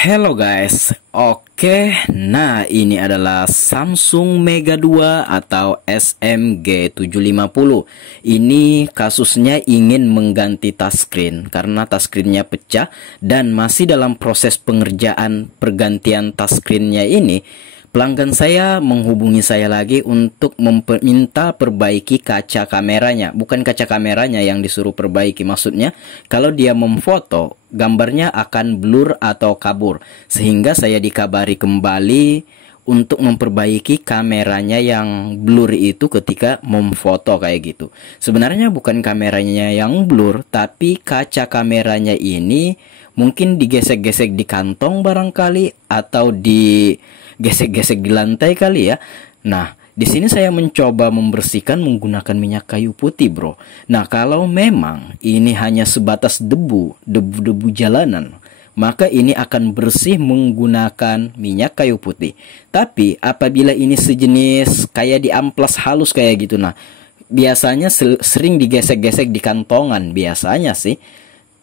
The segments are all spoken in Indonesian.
Hello guys, oke, nah ini adalah Samsung Mega 2 atau SMG 750. Ini kasusnya ingin mengganti touchscreen karena touchscreennya pecah dan masih dalam proses pengerjaan pergantian touchscreennya ini. Pelanggan saya menghubungi saya lagi untuk meminta perbaiki kaca kameranya. Bukan kaca kameranya yang disuruh perbaiki. Maksudnya kalau dia memfoto, gambarnya akan blur atau kabur. Sehingga saya dikabari kembali untuk memperbaiki kameranya yang blur itu ketika memfoto kayak gitu. Sebenarnya bukan kameranya yang blur, tapi kaca kameranya ini mungkin digesek-gesek di kantong barangkali atau digesek-gesek di lantai kali ya. Nah, di sini saya mencoba membersihkan menggunakan minyak kayu putih, bro. Nah, kalau memang ini hanya sebatas debu jalanan, maka ini akan bersih menggunakan minyak kayu putih. Tapi apabila ini sejenis kayak diamplas halus kayak gitu, nah biasanya sering digesek-gesek di kantongan biasanya sih.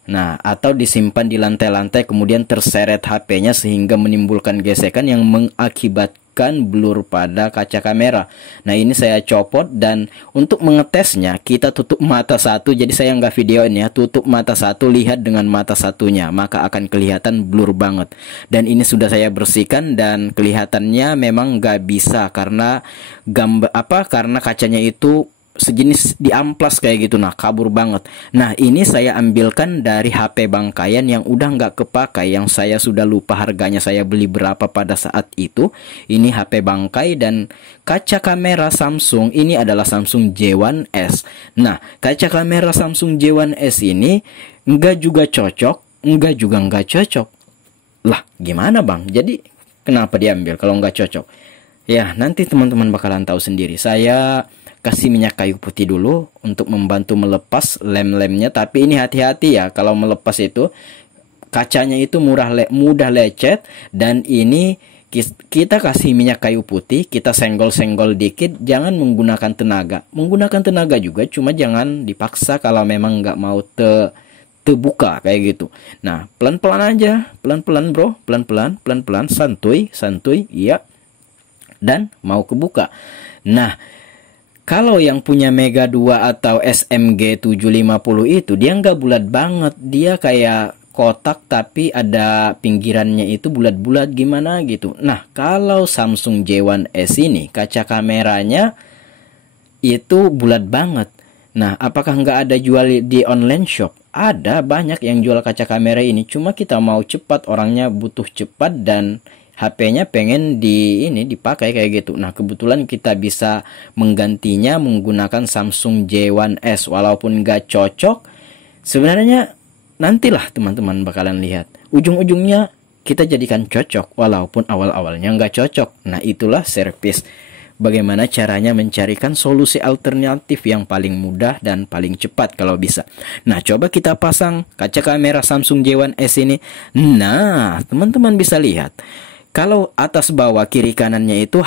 Nah, atau disimpan di lantai-lantai kemudian terseret HP-nya sehingga menimbulkan gesekan yang mengakibatkan blur pada kaca kamera. Nah, ini saya copot dan untuk mengetesnya kita tutup mata satu. Jadi saya nggak videoin ya, tutup mata satu, lihat dengan mata satunya, maka akan kelihatan blur banget. Dan ini sudah saya bersihkan dan kelihatannya memang nggak bisa karena karena kacanya itu sejenis diamplas kayak gitu, nah kabur banget. Nah, ini saya ambilkan dari HP bangkaian yang udah nggak kepakai, yang saya sudah lupa harganya saya beli berapa pada saat itu. Ini HP bangkai dan kaca kamera Samsung ini adalah Samsung J1S. Nah, kaca kamera Samsung J1S ini enggak juga cocok, enggak juga nggak cocok. Lah, gimana bang? Jadi kenapa diambil kalau nggak cocok? Ya, nanti teman-teman bakalan tahu sendiri. Saya kasih minyak kayu putih dulu untuk membantu melepas lem-lemnya. Tapi ini hati-hati ya, kalau melepas itu kacanya itu mudah lecet. Dan ini kita kasih minyak kayu putih, kita senggol-senggol dikit, jangan menggunakan tenaga. Menggunakan tenaga juga, cuma jangan dipaksa kalau memang nggak mau terbuka kayak gitu. Nah, pelan-pelan aja, pelan-pelan bro, pelan-pelan, santuy, iya. Dan mau kebuka. Nah, kalau yang punya Mega 2 atau SMG 750 itu dia nggak bulat banget, dia kayak kotak tapi ada pinggirannya itu bulat-bulat gimana gitu. Nah, kalau Samsung J1S ini kaca kameranya itu bulat banget. Nah, apakah nggak ada jual di online shop? Ada, banyak yang jual kaca kamera ini, cuma kita mau cepat, orangnya butuh cepat dan HP-nya pengen dipakai kayak gitu. Nah, kebetulan kita bisa menggantinya menggunakan Samsung J1S. Walaupun nggak cocok, sebenarnya nantilah teman-teman bakalan lihat. Ujung-ujungnya kita jadikan cocok, walaupun awal-awalnya nggak cocok. Nah, itulah servis. Bagaimana caranya mencarikan solusi alternatif yang paling mudah dan paling cepat kalau bisa. Nah, coba kita pasang kaca kamera Samsung J1S ini. Nah, teman-teman bisa lihat. Kalau atas bawah kiri kanannya itu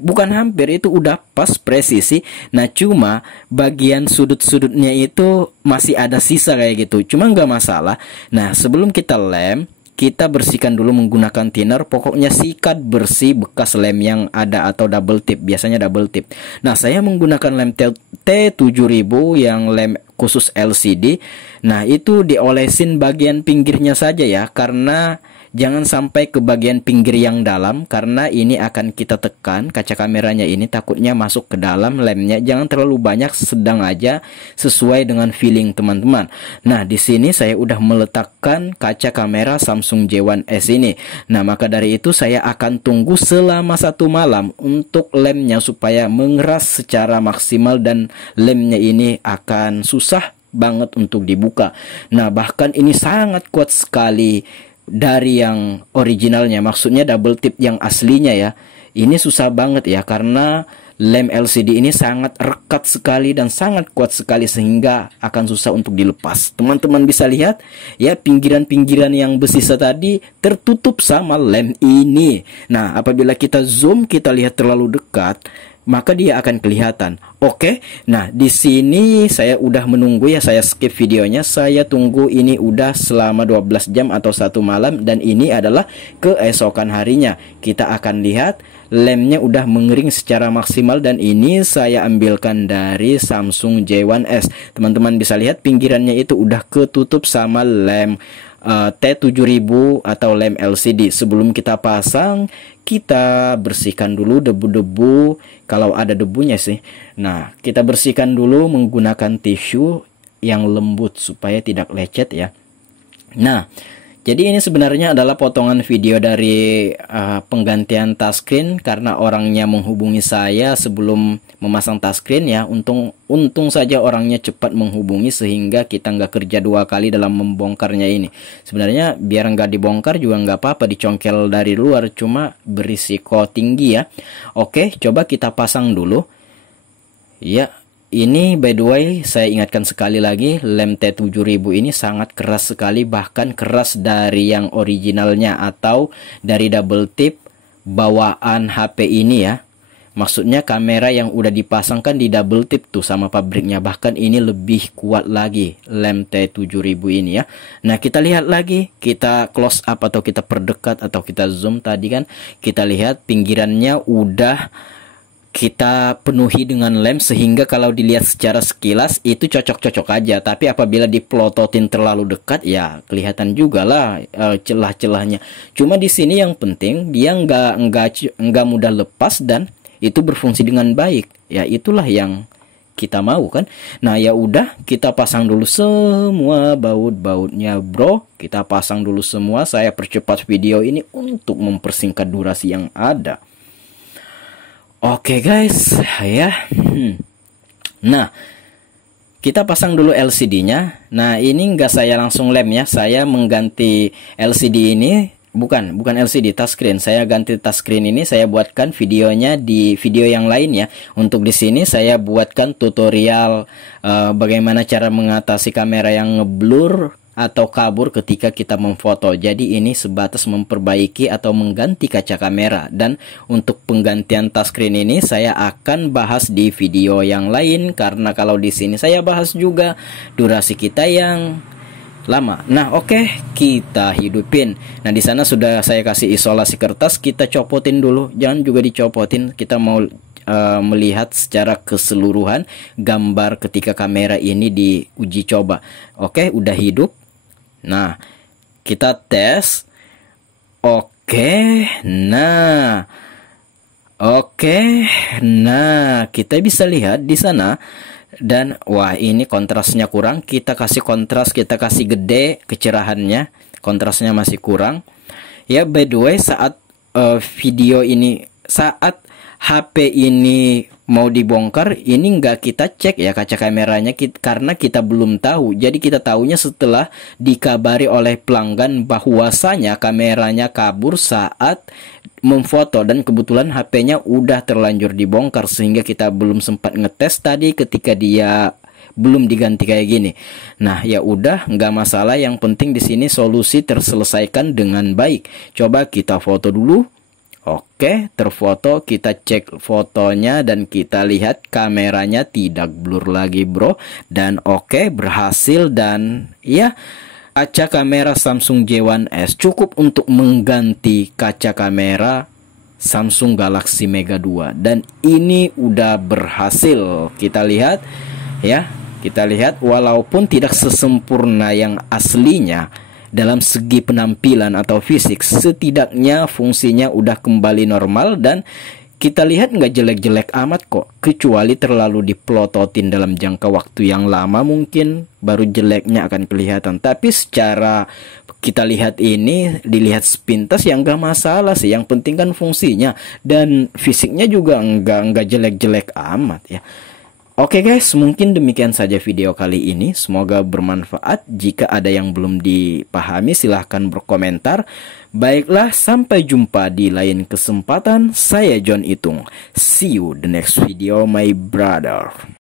bukan hampir, itu udah pas presisi. Nah, cuma bagian sudut-sudutnya itu masih ada sisa kayak gitu. Cuma nggak masalah. Nah, sebelum kita lem, kita bersihkan dulu menggunakan thinner. Pokoknya sikat bersih bekas lem yang ada atau double tip. Biasanya double tip. Nah, saya menggunakan lem T7000 yang lem khusus LCD. Nah, itu diolesin bagian pinggirnya saja ya, karena jangan sampai ke bagian pinggir yang dalam, karena ini akan kita tekan kaca kameranya ini, takutnya masuk ke dalam lemnya. Jangan terlalu banyak, sedang aja sesuai dengan feeling teman-teman. Nah, di sini saya udah meletakkan kaca kamera Samsung J1S ini. Nah, maka dari itu saya akan tunggu selama 1 malam untuk lemnya supaya mengeras secara maksimal dan lemnya ini akan susah banget untuk dibuka. Nah, bahkan ini sangat kuat sekali dari yang originalnya, maksudnya double tip yang aslinya ya. Ini susah banget ya, karena lem LCD ini sangat rekat sekali dan sangat kuat sekali sehingga akan susah untuk dilepas. Teman-teman bisa lihat ya, pinggiran-pinggiran yang besi tadi tertutup sama lem ini. Nah, apabila kita zoom, kita lihat terlalu dekat, maka dia akan kelihatan. Oke, nah di sini saya udah menunggu ya, saya skip videonya, saya tunggu ini udah selama 12 jam atau 1 malam, dan ini adalah keesokan harinya. Kita akan lihat lemnya udah mengering secara maksimal, dan ini saya ambilkan dari Samsung J1S. Teman-teman bisa lihat pinggirannya itu udah ketutup sama lem T7000 atau lem LCD. Sebelum kita pasang, kita bersihkan dulu debu-debu kalau ada debunya sih. Nah, kita bersihkan dulu menggunakan tisu yang lembut supaya tidak lecet ya. Nah, jadi ini sebenarnya adalah potongan video dari penggantian touchscreen karena orangnya menghubungi saya sebelum memasang touchscreen ya. Untung saja orangnya cepat menghubungi sehingga kita nggak kerja 2 kali dalam membongkarnya ini. Sebenarnya biar nggak dibongkar juga nggak apa-apa, dicongkel dari luar, cuma berisiko tinggi ya. Oke, coba kita pasang dulu. Ya. Ini by the way saya ingatkan sekali lagi, lem T7000 ini sangat keras sekali, bahkan keras dari yang originalnya atau dari double tip bawaan HP ini ya. Maksudnya kamera yang udah dipasangkan di double tip tuh sama pabriknya, bahkan ini lebih kuat lagi lem T7000 ini ya. Nah, kita lihat lagi, kita close up atau kita perdekat atau kita zoom tadi kan, kita lihat pinggirannya udah kita penuhi dengan lem sehingga kalau dilihat secara sekilas itu cocok-cocok aja. Tapi apabila diplototin terlalu dekat ya kelihatan juga lah celah-celahnya. Cuma di sini yang penting dia nggak mudah lepas dan itu berfungsi dengan baik. Ya itulah yang kita mau kan. Nah ya udah, kita pasang dulu semua baut-bautnya bro. Kita pasang dulu semua. Saya percepat video ini untuk mempersingkat durasi yang ada. Oke guys, ya. Nah, kita pasang dulu LCD-nya. Nah, ini enggak saya langsung lem ya. Saya mengganti LCD ini, bukan LCD, touchscreen. Saya ganti touchscreen ini, saya buatkan videonya di video yang lain ya. Untuk di sini saya buatkan tutorial bagaimana cara mengatasi kamera yang ngeblur atau kabur ketika kita memfoto. Jadi ini sebatas memperbaiki atau mengganti kaca kamera. Dan untuk penggantian touchscreen ini saya akan bahas di video yang lain, karena kalau di sini saya bahas juga durasi kita yang lama. Nah, oke, kita hidupin. Nah, di sana sudah saya kasih isolasi kertas, kita copotin dulu. Jangan juga dicopotin, kita mau melihat secara keseluruhan gambar ketika kamera ini diuji coba. Oke, udah hidup. Nah, kita tes. Oke, nah, kita bisa lihat di sana. Dan wah, ini kontrasnya kurang. Kita kasih kontras, kita kasih gede kecerahannya. Kontrasnya masih kurang. Ya, by the way, saat video ini, saat HP ini mau dibongkar, ini nggak kita cek ya kaca kameranya karena kita belum tahu. Jadi kita tahunya setelah dikabari oleh pelanggan bahwasanya kameranya kabur saat memfoto, dan kebetulan HP-nya udah terlanjur dibongkar sehingga kita belum sempat ngetes tadi ketika dia belum diganti kayak gini. Nah, ya udah, nggak masalah, yang penting di sini solusi terselesaikan dengan baik. Coba kita foto dulu. Oke, terfoto, kita cek fotonya dan kita lihat kameranya tidak blur lagi bro. Dan oke, berhasil. Dan ya, kaca kamera Samsung J1S cukup untuk mengganti kaca kamera Samsung Galaxy Mega 2. Dan ini udah berhasil. Kita lihat ya, kita lihat walaupun tidak sesempurna yang aslinya dalam segi penampilan atau fisik, setidaknya fungsinya udah kembali normal. Dan kita lihat nggak jelek-jelek amat kok, kecuali terlalu diplototin dalam jangka waktu yang lama mungkin baru jeleknya akan kelihatan. Tapi secara kita lihat ini, dilihat sepintas yang nggak masalah sih. Yang penting kan fungsinya, dan fisiknya juga nggak jelek-jelek amat ya. Oke guys, mungkin demikian saja video kali ini. Semoga bermanfaat. Jika ada yang belum dipahami, silahkan berkomentar. Baiklah, sampai jumpa di lain kesempatan. Saya John Itung. See you the next video, my brother.